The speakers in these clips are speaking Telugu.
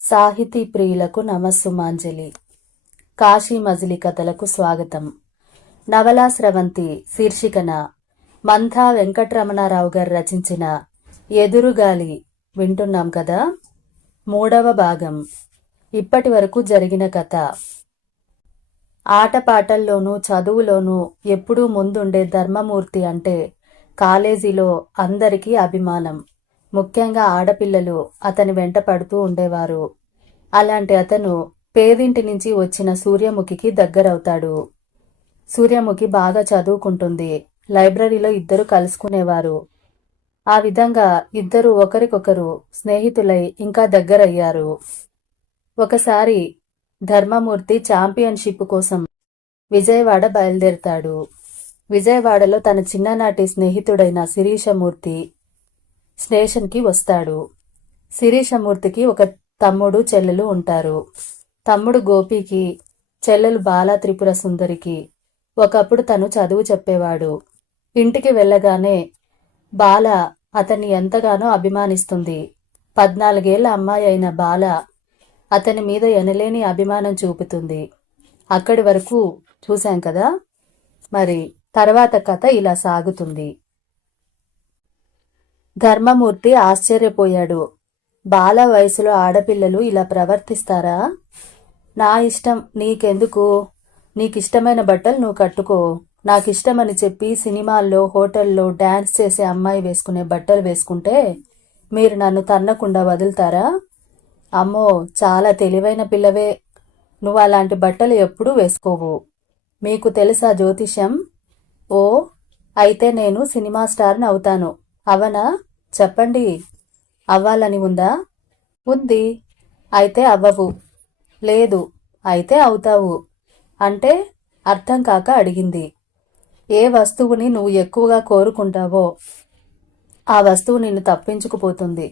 సాహితీ ప్రియులకు నమస్సుమాంజలి. కాశీ మజిలీ కథలకు స్వాగతం. నవలా స్రవంతి శీర్షికన మంథా వెంకటరమణారావు గారు రచించిన ఎదురుగాలి వింటున్నాం కదా. 3వ భాగం. ఇప్పటి వరకు జరిగిన కథ. ఆటపాటల్లోనూ చదువులోనూ ఎప్పుడూ ముందుండే ధర్మమూర్తి అంటే కాలేజీలో అందరికీ అభిమానం. ముఖ్యంగా ఆడపిల్లలు అతని వెంట పడుతూ ఉండేవారు. అలాంటి అతను పేదింటి నుంచి వచ్చిన సూర్యముఖికి దగ్గరవుతాడు. సూర్యముఖి బాగా చదువుకుంటుంది. లైబ్రరీలో ఇద్దరు కలుసుకునేవారు. ఆ విధంగా ఇద్దరు ఒకరికొకరు స్నేహితులై ఇంకా దగ్గరయ్యారు. ఒకసారి ధర్మమూర్తి ఛాంపియన్షిప్ కోసం విజయవాడ బయలుదేరతాడు. విజయవాడలో తన చిన్ననాటి స్నేహితుడైన శిరీషమూర్తి స్టేషన్కి వస్తాడు. శిరీషమూర్తికి ఒక తమ్ముడు చెల్లెలు ఉంటారు. తమ్ముడు గోపికి, చెల్లెలు బాలా త్రిపుర సుందరికి ఒకప్పుడు తను చదువు చెప్పేవాడు. ఇంటికి వెళ్ళగానే బాల అతన్ని ఎంతగానో అభిమానిస్తుంది. 14 ఏళ్ల అమ్మాయి అయిన బాల అతని మీద ఎనలేని అభిమానం చూపుతుంది. అక్కడి వరకు చూశాం కదా. మరి తర్వాత కథ ఇలా సాగుతుంది. ధర్మమూర్తి ఆశ్చర్యపోయాడు. బాల వయసులో ఆడపిల్లలు ఇలా ప్రవర్తిస్తారా? నా ఇష్టం, నీకెందుకు? నీకిష్టమైన బట్టలు నువ్వు కట్టుకో. నాకిష్టమని చెప్పి సినిమాల్లో, హోటల్లో డాన్స్ చేసే అమ్మాయి వేసుకునే బట్టలు వేసుకుంటే మీరు నన్ను తన్నకుండా వదులుతారా? అమ్మో, చాలా తెలివైన పిల్లవే. నువ్వు అలాంటి బట్టలు ఎప్పుడూ వేసుకోవు. మీకు తెలుసా జ్యోతిష్యం? ఓ, అయితే నేను సినిమా స్టార్ని అవుతాను. అవనా? చెప్పండి. అవ్వాలని ఉందా? ఉంది. అయితే అవ్వవు. లేదు. అయితే అవుతావు. అంటే అర్థం కాక అడిగింది. ఏ వస్తువుని నువ్వు ఎక్కువగా కోరుకుంటావో ఆ వస్తువు నిన్ను తప్పించుకుపోతుంది.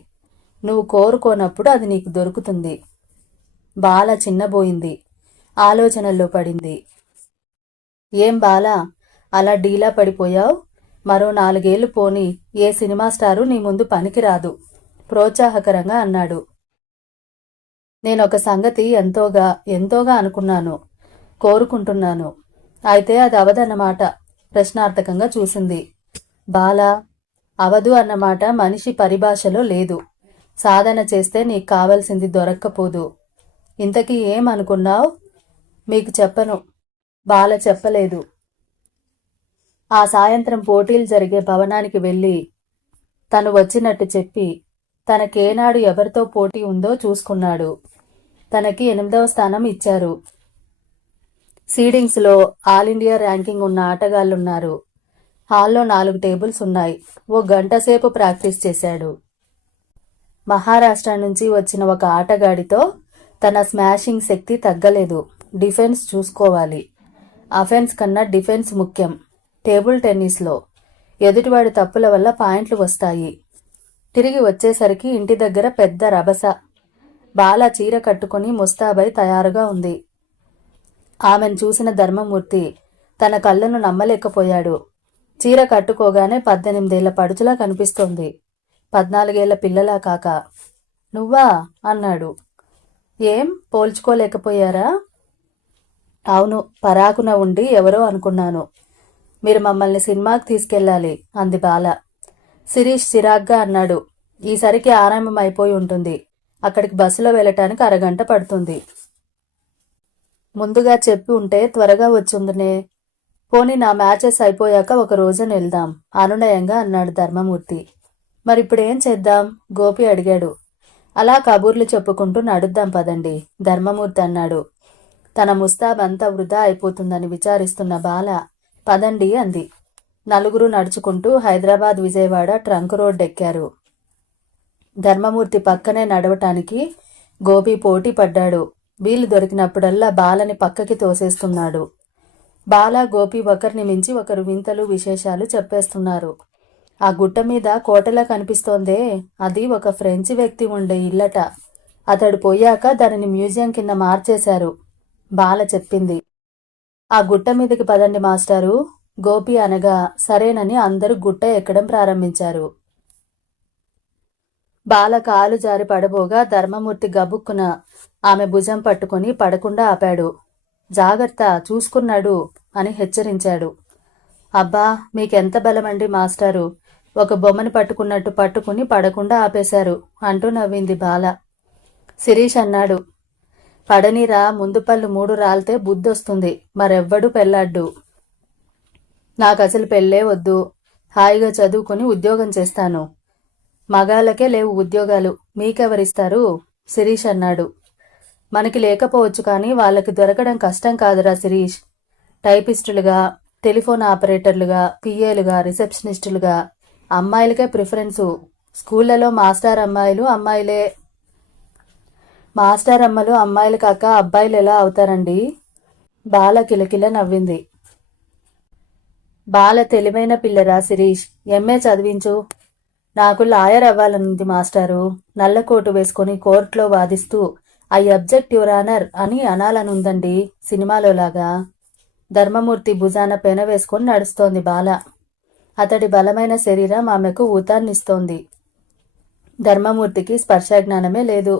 నువ్వు కోరుకోనప్పుడు అది నీకు దొరుకుతుంది. బాల చిన్నబోయింది. ఆలోచనల్లో పడింది. ఏం బాలా, అలా డీలా పడిపోయావు? మరో 4 ఏళ్లు పోని ఏ సినిమా స్టారు నీ ముందు పనికిరాదు ప్రోత్సాహకరంగా అన్నాడు. నేనొక సంగతి ఎంతోగా అనుకున్నాను, కోరుకుంటున్నాను. అయితే అది అవదన్నమాట. ప్రశ్నార్థకంగా చూసింది. బాలా, అవదు అన్నమాట మనిషి పరిభాషలో లేదు. సాధన చేస్తే నీకు కావలసింది దొరక్కపోదు. ఇంతకీ ఏమనుకున్నావు? మీకు చెప్పను. బాల చెప్పలేదు. ఆ సాయంత్రం పోటీలు జరిగే భవనానికి వెళ్ళి తను వచ్చినట్టు చెప్పి తనకేనాడు ఎవరితో పోటీ ఉందో చూసుకున్నాడు. తనకి 8వ స్థానం ఇచ్చారు. సీడింగ్స్లో ఆల్ ఇండియా ర్యాంకింగ్ ఉన్న ఆటగాళ్లున్నారు. హాల్లో 4 టేబుల్స్ ఉన్నాయి. ఓ గంట సేపు ప్రాక్టీస్ చేశాడు. మహారాష్ట్ర నుంచి వచ్చిన ఒక ఆటగాడితో తన స్మాషింగ్ శక్తి తగ్గలేదు. డిఫెన్స్ చూసుకోవాలి. అఫెన్స్ కన్నా డిఫెన్స్ ముఖ్యం. టేబుల్ టెన్నిస్లో ఎదుటివాడి తప్పుల వల్ల పాయింట్లు వస్తాయి. తిరిగి వచ్చేసరికి ఇంటి దగ్గర పెద్ద రభస. బాల చీర కట్టుకుని ముస్తాబై తయారుగా ఉంది. ఆమెను చూసిన ధర్మమూర్తి తన కళ్ళను నమ్మలేకపోయాడు. చీర కట్టుకోగానే 18 ఏళ్ల పడుచులా కనిపిస్తోంది. 14 ఏళ్ల పిల్లలా కాక. నువ్వా అన్నాడు. ఏం పోల్చుకోలేకపోయారా? అవును, పరాకున ఉండి ఎవరో అనుకున్నాను. మీరు మమ్మల్ని సినిమాకి తీసుకెళ్ళాలి అంది బాల. శిరీష్ చిరాగ్గా అన్నాడు. ఈసరికి ఆరంభం అయిపోయి ఉంటుంది. అక్కడికి బస్సులో వెళ్ళటానికి అరగంట పడుతుంది. ముందుగా చెప్పి ఉంటే త్వరగా వచ్చుందనే. పోనీ నా మ్యాచెస్ అయిపోయాక ఒక రోజున వెళ్దాం అనునయంగా అన్నాడు ధర్మమూర్తి. మరిప్పుడేం చేద్దాం? గోపి అడిగాడు. అలా కబూర్లు చెప్పుకుంటూ నడుద్దాం పదండి ధర్మమూర్తి అన్నాడు. తన ముస్తాబంతా వృధా అయిపోతుందని విచారిస్తున్న బాల పదండి అంది. నలుగురు నడుచుకుంటూ హైదరాబాద్ విజయవాడ ట్రంక్ రోడ్ ఎక్కారు. ధర్మమూర్తి పక్కనే నడవటానికి గోపి పోటీ పడ్డాడు. వీలు దొరికినప్పుడల్లా బాలని పక్కకి తోసేస్తున్నాడు. బాల, గోపి ఒకరిని మించి ఒకరు వింతలు విశేషాలు చెప్పేస్తున్నారు. ఆ గుట్ట మీద కోటలా కనిపిస్తోందే, అది ఒక ఫ్రెంచి వ్యక్తి ఉండే ఇల్లట. అతడు పోయాక దానిని మ్యూజియం కింద మార్చేశారు బాల చెప్పింది. ఆ గుట్ట మీదకి పదండి మాస్టారు. గోపి అనగా సరేనని అందరూ గుట్ట ఎక్కడం ప్రారంభించారు. బాల కాలు జారి పడబోగా ధర్మమూర్తి గబుక్కున ఆమె భుజం పట్టుకుని పడకుండా ఆపాడు. జాగ్రత్త, చూసుకున్నాడు అని హెచ్చరించాడు. అబ్బా, మీకెంత బలమండి మాస్టారు, ఒక బొమ్మని పట్టుకున్నట్టు పట్టుకుని పడకుండా ఆపేశారు అంటూ నవ్వింది బాల. శిరీష్ అన్నాడు, పడనీరా, ముందు పళ్ళు 3 రాలితే బుద్ధొస్తుంది, మరెవ్వడూ పెళ్లాడ్డు. నాకసలు పెళ్ళే వద్దు, హాయిగా చదువుకుని ఉద్యోగం చేస్తాను. మగాళ్ళకే లేవు ఉద్యోగాలు, మీకెవరిస్తారు? శిరీష్ అన్నాడు. మనకి లేకపోవచ్చు కానీ వాళ్ళకి దొరకడం కష్టం కాదురా శిరీష్. టైపిస్టులుగా, టెలిఫోన్ ఆపరేటర్లుగా, పిఏలుగా, రిసెప్షనిస్టులుగా అమ్మాయిలకే ప్రిఫరెన్సు. స్కూళ్లలో మాస్టర్ అమ్మాయిలు అమ్మాయిలే. మాస్టర్ అమ్మలు అమ్మాయిలు కాక అబ్బాయిలు ఎలా అవుతారండి? బాల కిలకిల నవ్వింది. బాల తెలివైన పిల్లరా శిరీష్, ఎంఏ చదివించు. నాకు లాయర్ అవ్వాలనుంది మాస్టారు. నల్ల కోటు వేసుకుని కోర్టులో వాదిస్తూ ఐ అబ్జెక్ట్ యువర్ ఆనర్ అని అనాలనుందండి, సినిమాలో లాగా. ధర్మమూర్తి భుజాన పెన వేసుకుని నడుస్తోంది బాల. అతడి బలమైన శరీరం ఆమెకు ఊతాన్నిస్తోంది. ధర్మమూర్తికి స్పర్శజ్ఞానమే లేదు.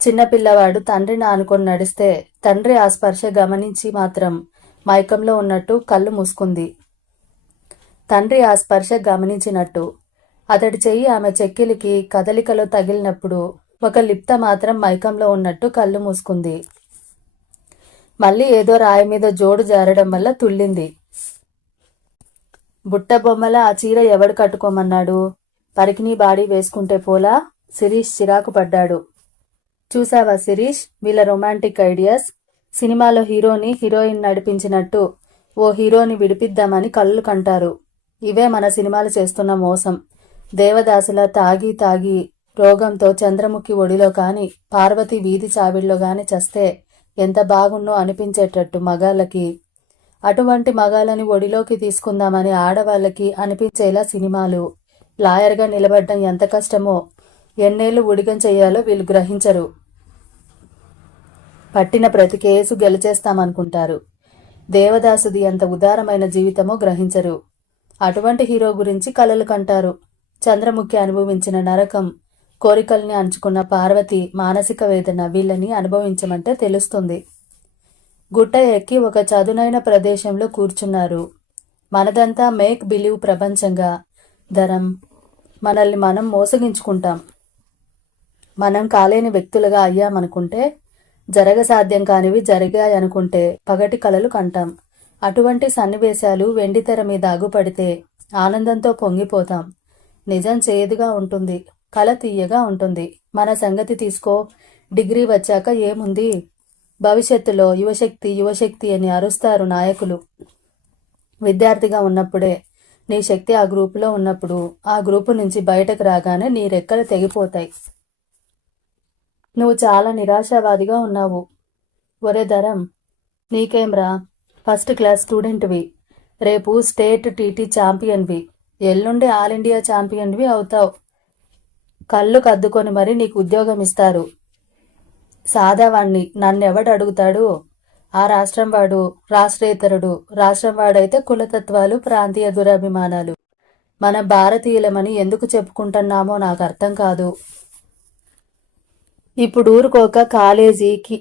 చిన్నపిల్లవాడు తండ్రిని ఆనుకొని నడిస్తే తండ్రి ఆ స్పర్శ గమనించి మాత్రం మైకంలో ఉన్నట్టు కళ్ళు మూసుకుంది. తండ్రి ఆ స్పర్శ గమనించినట్టు. అతడి చెయ్యి ఆమె చెక్కిలికి కదలికలో తగిలినప్పుడు ఒక లిప్త మాత్రం మైకంలో ఉన్నట్టు కళ్ళు మూసుకుంది. మళ్ళీ ఏదో రాయి మీద జోడు జారడం వల్ల తుళ్ళింది. బుట్ట బొమ్మల ఆ చీర ఎవడు కట్టుకోమన్నాడు? పరికినీ బాడీ వేసుకుంటే పోలా? శిరీష్ చిరాకు పడ్డాడు. చూసావా శిరీష్, వీళ్ళ రొమాంటిక్ ఐడియాస్. సినిమాలో హీరోని హీరోయిన్ నడిపించినట్టు ఓ హీరోని విడిపిద్దామని కళ్ళు కంటారు. ఇవే మన సినిమాలు చేస్తున్న మోసం. దేవదాసుల తాగి తాగి రోగంతో చంద్రముఖి ఒడిలో కాని, పార్వతి వీధి చావిడిలో గాని చస్తే ఎంత బాగున్నో అనిపించేటట్టు మగాళ్ళకి, అటువంటి మగాళ్ళని ఒడిలోకి తీసుకుందామని ఆడవాళ్ళకి అనిపించేలా సినిమాలు. లాయర్గా నిలబడ్డం ఎంత కష్టమో, ఎన్నేళ్లు ఉడిగం చెయ్యాలో వీళ్ళు గ్రహించరు. పట్టిన ప్రతి కేసు గెలిచేస్తామనుకుంటారు. దేవదాసుది ఎంత ఉదారమైన జీవితమో గ్రహించరు. అటువంటి హీరో గురించి కలలు కంటారు. చంద్రముఖి అనుభవించిన నరకం, కోరికల్ని అంచుకున్న పార్వతి మానసిక వేదన వీళ్ళని అనుభవించమంటే తెలుస్తుంది. గుట్ట ఎక్కి ఒక చదునైన ప్రదేశంలో కూర్చున్నారు. మనదంతా మేక్ బిలీవ్ ప్రపంచంగా. ధరం, మనల్ని మనం మోసగించుకుంటాం. మనం కాలేని వ్యక్తులుగా అయ్యామనుకుంటే, జరగసాధ్యం కానివి జరిగాయనుకుంటే పగటి కలలు కంటాం. అటువంటి సన్నివేశాలు వెండితెర మీద అగుపడితే ఆనందంతో పొంగిపోతాం. నిజం చేదుగా ఉంటుంది, కల తీయగా ఉంటుంది. మన సంగతి తీసుకో. డిగ్రీ వచ్చాక ఏముంది? భవిష్యత్తులో యువశక్తి యువశక్తి అని అరుస్తారు నాయకులు. విద్యార్థిగా ఉన్నప్పుడే నీ శక్తి ఆ గ్రూపులో ఉన్నప్పుడు, ఆ గ్రూపు నుంచి బయటకు రాగానే నీ రెక్కలు తెగిపోతాయి. నువ్వు చాలా నిరాశావాదిగా ఉన్నావు. ఒరే ధరం, నీకేంరా, ఫస్ట్ క్లాస్ స్టూడెంట్వి, రేపు స్టేట్ టీటీ ఛాంపియన్వి, ఎల్లుండి ఆల్ ఇండియా ఛాంపియన్వి అవుతావు. కళ్ళు కద్దుకొని మరి నీకు ఉద్యోగం ఇస్తారు. సాదావాణ్ణి నన్నెవడు అడుగుతాడు? ఆ రాష్ట్రం వాడు, రాష్ట్రేతరుడు. రాష్ట్రం వాడైతే కులతత్వాలు, ప్రాంతీయ దురభిమానాలు. మన భారతీయులమని ఎందుకు చెప్పుకుంటున్నామో నాకు అర్థం కాదు. ఇప్పుడు ఊరుకోక కాలేజీకి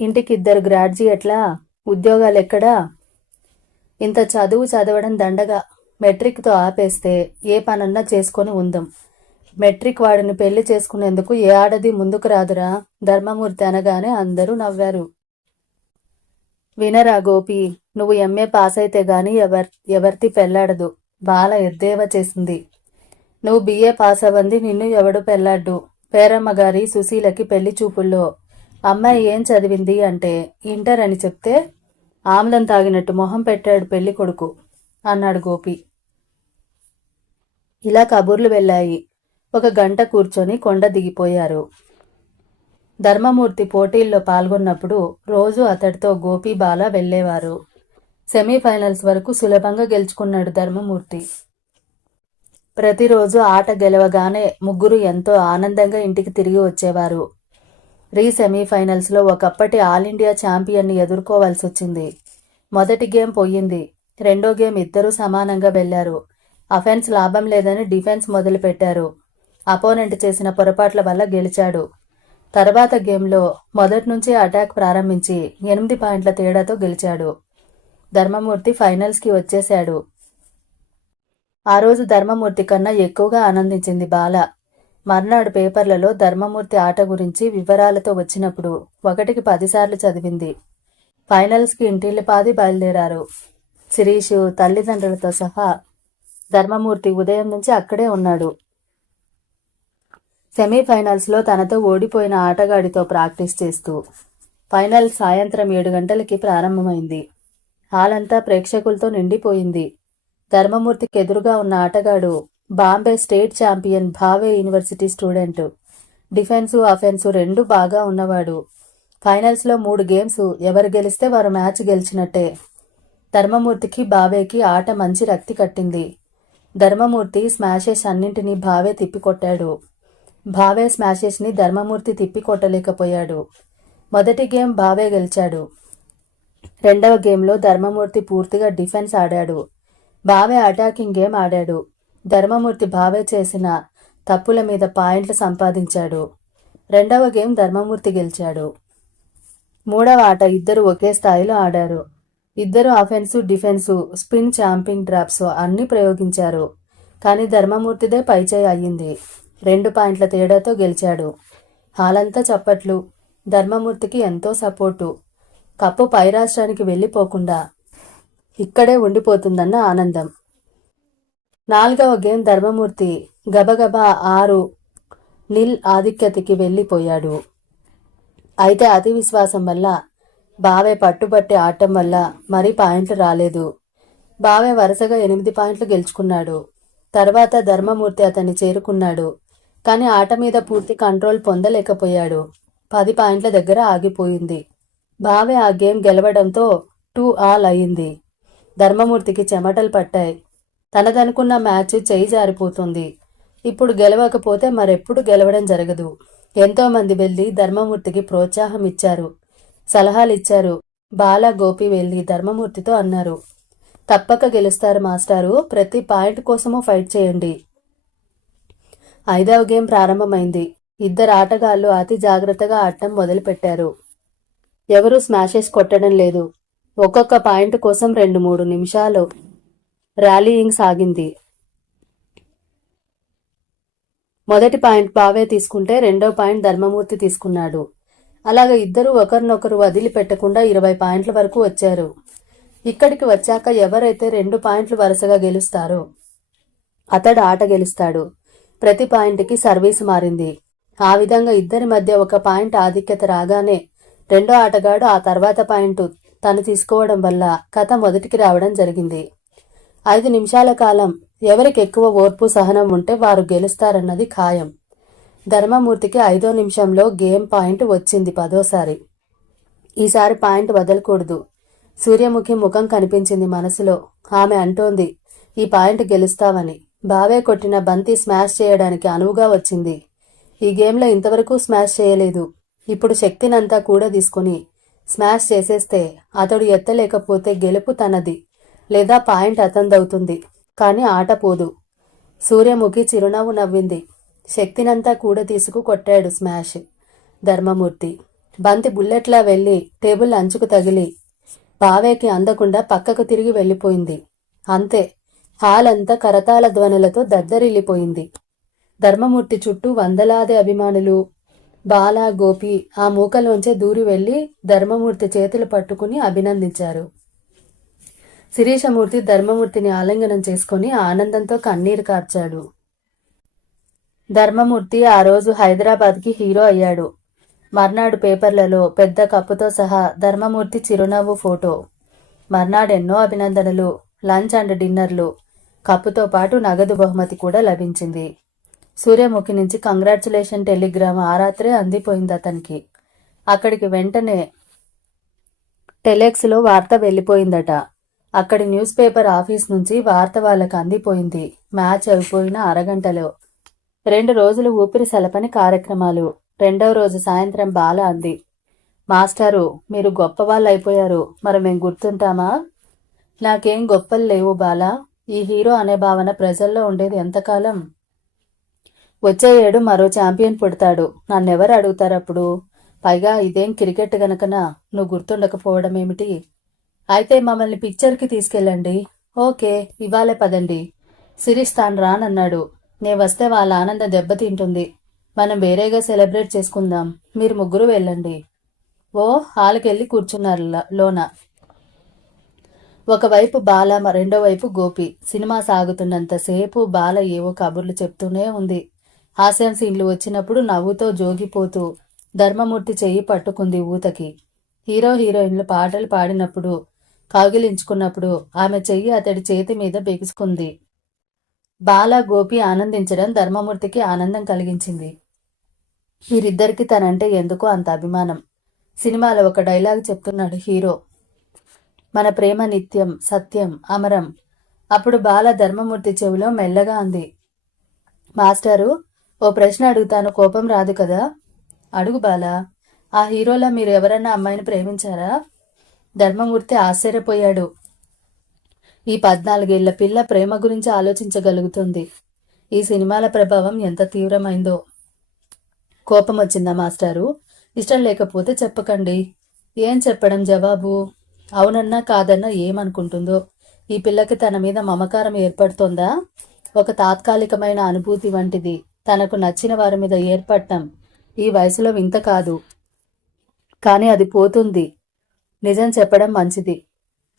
ఇంటికి 2 గ్రాడ్యుయేట్లా? ఉద్యోగాలు ఎక్కడా? ఇంత చదువు చదవడం దండగా. మెట్రిక్తో ఆపేస్తే ఏ పనన్నా చేసుకొని ఉందాం. మెట్రిక్ వాడిని పెళ్లి చేసుకునేందుకు ఏ ఆడది ముందుకు రాదురా, ధర్మమూర్తి అనగానే అందరూ నవ్వారు. వినరా గోపి, నువ్వు ఎంఏ పాస్ అయితే గాని ఎవరిది పెళ్లాడదు, బాల ఎద్దేవా చేసింది. నువ్వు బిఏ పాస్ అవ్వంది నిన్ను ఎవడు పెళ్లాడ్డు. పేరమ్మ గారి సుశీలకి పెళ్లి చూపుల్లో అమ్మాయి ఏం చదివింది అంటే ఇంటర్ అని చెప్తే ఆమ్లం తాగినట్టు మొహం పెట్టాడు పెళ్లి కొడుకు అన్నాడు గోపి. ఇలా కబుర్లు వెళ్ళాయి. 1 గంట కూర్చొని కొండ దిగిపోయారు. ధర్మమూర్తి పోటీల్లో పాల్గొన్నప్పుడు రోజు అతడితో గోపి బాల వెళ్లేవారు. సెమీఫైనల్స్ వరకు సులభంగా గెలుచుకున్నాడు ధర్మమూర్తి. ప్రతిరోజు ఆట గెలవగానే ముగ్గురు ఎంతో ఆనందంగా ఇంటికి తిరిగి వచ్చేవారు. సెమీఫైనల్స్లో ఒకప్పటి ఆల్ ఇండియా ఛాంపియన్ని ఎదుర్కోవాల్సి వచ్చింది. మొదటి గేమ్ పోయింది. రెండో గేమ్ ఇద్దరూ సమానంగా వెళ్లారు. అఫెన్స్ లాభం లేదని డిఫెన్స్ మొదలుపెట్టారు. అపోనెంట్ చేసిన పొరపాట్ల వల్ల గెలిచాడు. తర్వాత గేమ్లో మొదటి నుంచి అటాక్ ప్రారంభించి 8 పాయింట్ల తేడాతో గెలిచాడు. ధర్మమూర్తి ఫైనల్స్కి వచ్చేశాడు. ఆ రోజు ధర్మమూర్తి కన్నా ఎక్కువగా ఆనందించింది బాల. మర్నాడు పేపర్లలో ధర్మమూర్తి ఆట గురించి వివరాలతో వచ్చినప్పుడు 1కి 10 సార్లు చదివింది. ఫైనల్స్కి ఇంటిల్లిపాది బయలుదేరారు. శిరీషు తల్లిదండ్రులతో సహా. ధర్మమూర్తి ఉదయం నుంచి అక్కడే ఉన్నాడు. సెమీఫైనల్స్లో తనతో ఓడిపోయిన ఆటగాడితో ప్రాక్టీస్ చేస్తూ. ఫైనల్ సాయంత్రం 7 గంటలకి ప్రారంభమైంది. హాల్ అంతా ప్రేక్షకులతో నిండిపోయింది. ధర్మమూర్తికి ఎదురుగా ఉన్న ఆటగాడు Bombay state champion Bhave university student. Defence offence రెండూ బాగా ఉన్నవాడు. ఫైనల్స్లో 3 గేమ్స్ ఎవరు గెలిస్తే వారు మ్యాచ్ గెలిచినట్టే. ధర్మమూర్తికి భావేకి ఆట మంచి రక్తి కట్టింది. ధర్మమూర్తి స్మాషెస్ అన్నింటినీ భావే తిప్పికొట్టాడు. భావే స్మాషెస్ని ధర్మమూర్తి తిప్పికొట్టలేకపోయాడు. మొదటి గేమ్ భావే గెలిచాడు. రెండవ గేమ్లో ధర్మమూర్తి పూర్తిగా డిఫెన్స్ ఆడాడు. భావే అటాకింగ్ గేమ్ ఆడాడు. ధర్మమూర్తి భావే చేసిన తప్పుల మీద పాయింట్లు సంపాదించాడు. రెండవ గేమ్ ధర్మమూర్తి గెలిచాడు. మూడవ ఆట ఇద్దరు ఒకే స్థాయిలో ఆడారు. ఇద్దరు అఫెన్సు డిఫెన్సు స్పిన్ ఛాంపింగ్ డ్రాప్స్ అన్నీ ప్రయోగించారు. కానీ ధర్మమూర్తిదే పైచేయి అయ్యింది. 2 పాయింట్ల తేడాతో గెలిచాడు. హాలంతా చప్పట్లు. ధర్మమూర్తికి ఎంతో సపోర్టు. కప్పు పై రాష్ట్రానికి వెళ్ళిపోకుండా ఇక్కడే ఉండిపోతుందన్న ఆనందం. 4వ గేమ్ ధర్మమూర్తి గబగబా 6-0 ఆధిక్యతకి వెళ్ళిపోయాడు. అయితే అతి విశ్వాసం వల్ల భావే పట్టుబట్టి ఆడటం వల్ల మరీ పాయింట్లు రాలేదు. భావే వరుసగా 8 పాయింట్లు గెలుచుకున్నాడు. తర్వాత ధర్మమూర్తి అతన్ని చేరుకున్నాడు. కానీ ఆట మీద పూర్తి కంట్రోల్ పొందలేకపోయాడు. 10 పాయింట్ల దగ్గర ఆగిపోయింది. భావే ఆ గేమ్ గెలవడంతో 2-all అయింది. ధర్మమూర్తికి చెమటలు పట్టాయి. తనదనుకున్న మ్యాచ్ చేయి జారిపోతుంది. ఇప్పుడు గెలవకపోతే మరెప్పుడు గెలవడం జరగదు. ఎంతోమంది వెళ్ళి ధర్మమూర్తికి ప్రోత్సాహం ఇచ్చారు, సలహాలిచ్చారు. బాల గోపి వెళ్ళి ధర్మమూర్తితో అన్నారు, తప్పక గెలుస్తారు మాస్టారు, ప్రతి పాయింట్ కోసమూ ఫైట్ చేయండి. 5వ గేమ్ ప్రారంభమైంది. ఇద్దరు ఆటగాళ్లు అతి జాగ్రత్తగా ఆడటం మొదలుపెట్టారు. ఎవరూ స్మాషెస్ కొట్టడం లేదు. ఒక్కొక్క పాయింట్ కోసం 2-3 నిమిషాలు ర్యాలీయింగ్ సాగింది. మొదటి పాయింట్ భావే తీసుకుంటే రెండో పాయింట్ ధర్మమూర్తి తీసుకున్నాడు. అలాగే ఇద్దరు ఒకరినొకరు వదిలిపెట్టకుండా 20 పాయింట్ల వరకు వచ్చారు. ఇక్కడికి వచ్చాక ఎవరైతే 2 పాయింట్లు వరుసగా గెలుస్తారో అతడు ఆట గెలుస్తాడు. ప్రతి పాయింట్కి సర్వీసు మారింది. ఆ విధంగా ఇద్దరి మధ్య ఒక పాయింట్ ఆధిక్యత రాగానే రెండో ఆటగాడు ఆ తర్వాత పాయింట్ తను తీసుకోవడం వల్ల కథ మొదటికి రావడం జరిగింది. 5 నిమిషాల కాలం ఎవరికి ఎక్కువ ఓర్పు సహనం ఉంటే వారు గెలుస్తారన్నది ఖాయం. ధర్మమూర్తికి 5వ నిమిషంలో గేమ్ పాయింట్ వచ్చింది 10వసారి. ఈసారి పాయింట్ వదలకూడదు. సూర్యముఖి ముఖం కనిపించింది మనసులో. ఆమె అంటోంది, ఈ పాయింట్ గెలుస్తావని. బావే కొట్టిన బంతి స్మాష్ చేయడానికి అనువుగా వచ్చింది. ఈ గేమ్లో ఇంతవరకు స్మాష్ చేయలేదు. ఇప్పుడు శక్తినంతా కూడా తీసుకుని స్మాష్ చేసేస్తే అతడు ఎత్తలేకపోతే గెలుపు తనది, లేదా పాయింట్ అతందవుతుంది. కానీ ఆట పోదు. సూర్యముఖి చిరునవ్వు నవ్వింది. శక్తినంతా కూడా తీసుకు కొట్టాడు స్మాష్ ధర్మమూర్తి. బంతి బుల్లెట్లా వెళ్ళి టేబుల్ అంచుకు తగిలి బావేకి అందకుండా పక్కకు తిరిగి వెళ్ళిపోయింది. అంతే, హాల్ అంతా కరతాళ ధ్వనులతో దద్దరిల్లిపోయింది. ధర్మమూర్తి చుట్టూ వందలాది అభిమానులు. బాల, గోపి ఆ మూకలోంచే దూరి వెళ్లి ధర్మమూర్తి చేతులు పట్టుకుని అభినందించారు. శిరీషమూర్తి ధర్మమూర్తిని ఆలింగనం చేసుకుని ఆనందంతో కన్నీరు కార్చాడు. ధర్మమూర్తి ఆ రోజు హైదరాబాద్కి హీరో అయ్యాడు. మర్నాడు పేపర్లలో పెద్ద కప్పుతో సహా ధర్మమూర్తి చిరునవ్వు ఫోటో. మర్నాడు ఎన్నో అభినందనలు, లంచ్ అండ్ డిన్నర్లు, కప్పుతో పాటు నగదు బహుమతి కూడా లభించింది. సూర్యముఖి నుంచి కంగ్రాచులేషన్ టెలిగ్రామ్ ఆ రాత్రే అందిపోయింది అతనికి. అక్కడికి వెంటనే టెలెక్స్లో వార్త వెళ్ళిపోయిందట. అక్కడి న్యూస్ పేపర్ ఆఫీస్ నుంచి వార్త వాళ్ళకు అందిపోయింది. మ్యాచ్ అయిపోయిన అరగంటలో. 2 రోజులు ఊపిరి సలపని కార్యక్రమాలు. 2వ రోజు సాయంత్రం బాల అంది, మాస్టారు, మీరు గొప్పవాళ్ళు అయిపోయారు, మరి మేం గుర్తుంటామా? నాకేం గొప్పలు లేవు బాలా. ఈ హీరో అనే భావన ప్రజల్లో ఉండేది ఎంతకాలం? వచ్చే ఏడు మరో ఛాంపియన్ పుడతాడు. నన్నెవరు అడుగుతారప్పుడు? పైగా ఇదేం క్రికెట్ గనకనా నువ్వు గుర్తుండకపోవడం ఏమిటి? అయితే మమ్మల్ని పిక్చర్కి తీసుకెళ్ళండి. ఓకే, ఇవాళే పదండి. శిరీష్ తాను రానన్నాడు. నే వస్తే వాళ్ళ ఆనందం దెబ్బతింటుంది. మనం వేరేగా సెలబ్రేట్ చేసుకుందాం. మీరు ముగ్గురు వెళ్ళండి. ఓ హాల్కెళ్ళి కూర్చున్నారు లోన. ఒకవైపు బాల, రెండో వైపు గోపి. సినిమా సాగుతున్నంతసేపు బాల ఏవో కబుర్లు చెప్తూనే ఉంది. హాస్యం సీన్లు వచ్చినప్పుడు నవ్వుతో జోగిపోతూ ధర్మమూర్తి చెయ్యి పట్టుకుంది ఊతకి. హీరో హీరోయిన్లు పాటలు పాడినప్పుడు, కౌగిలించుకున్నప్పుడు ఆమె చెయ్యి అతడి చేతి మీద బిగుసుకుంది. బాల, గోపి ఆనందించడం ధర్మమూర్తికి ఆనందం కలిగించింది. వీరిద్దరికి తనంటే ఎందుకో అంత అభిమానం. సినిమాలో ఒక డైలాగ్ చెప్తున్నాడు హీరో, మన ప్రేమ నిత్యం, సత్యం, అమరం. అప్పుడు బాల ధర్మమూర్తి చెవిలో మెల్లగా అంది, మాస్టారు, ఓ ప్రశ్న అడుగుతాను, కోపం రాదు కదా? అడుగు బాలా. ఆ హీరోలా మీరు ఎవరన్నా అమ్మాయిని ప్రేమించారా? ధర్మమూర్తి ఆశ్చర్యపోయాడు. ఈ 14 ఏళ్ల పిల్ల ప్రేమ గురించి ఆలోచించగలుగుతుంది. ఈ సినిమాల ప్రభావం ఎంత తీవ్రమైందో. కోపం వచ్చిందా మాస్టారు? ఇష్టం లేకపోతే చెప్పకండి. ఏం చెప్పడం జవాబు? అవునన్నా కాదన్నా ఏమనుకుంటుందో? ఈ పిల్లకి తన మీద మమకారం ఏర్పడుతోందా? ఒక తాత్కాలికమైన అనుభూతి వంటిది తనకు నచ్చిన వారి మీద ఏర్పడటం ఈ వయసులో వింత కాదు. కానీ అది పోతుంది. నిజం చెప్పడం మంచిది.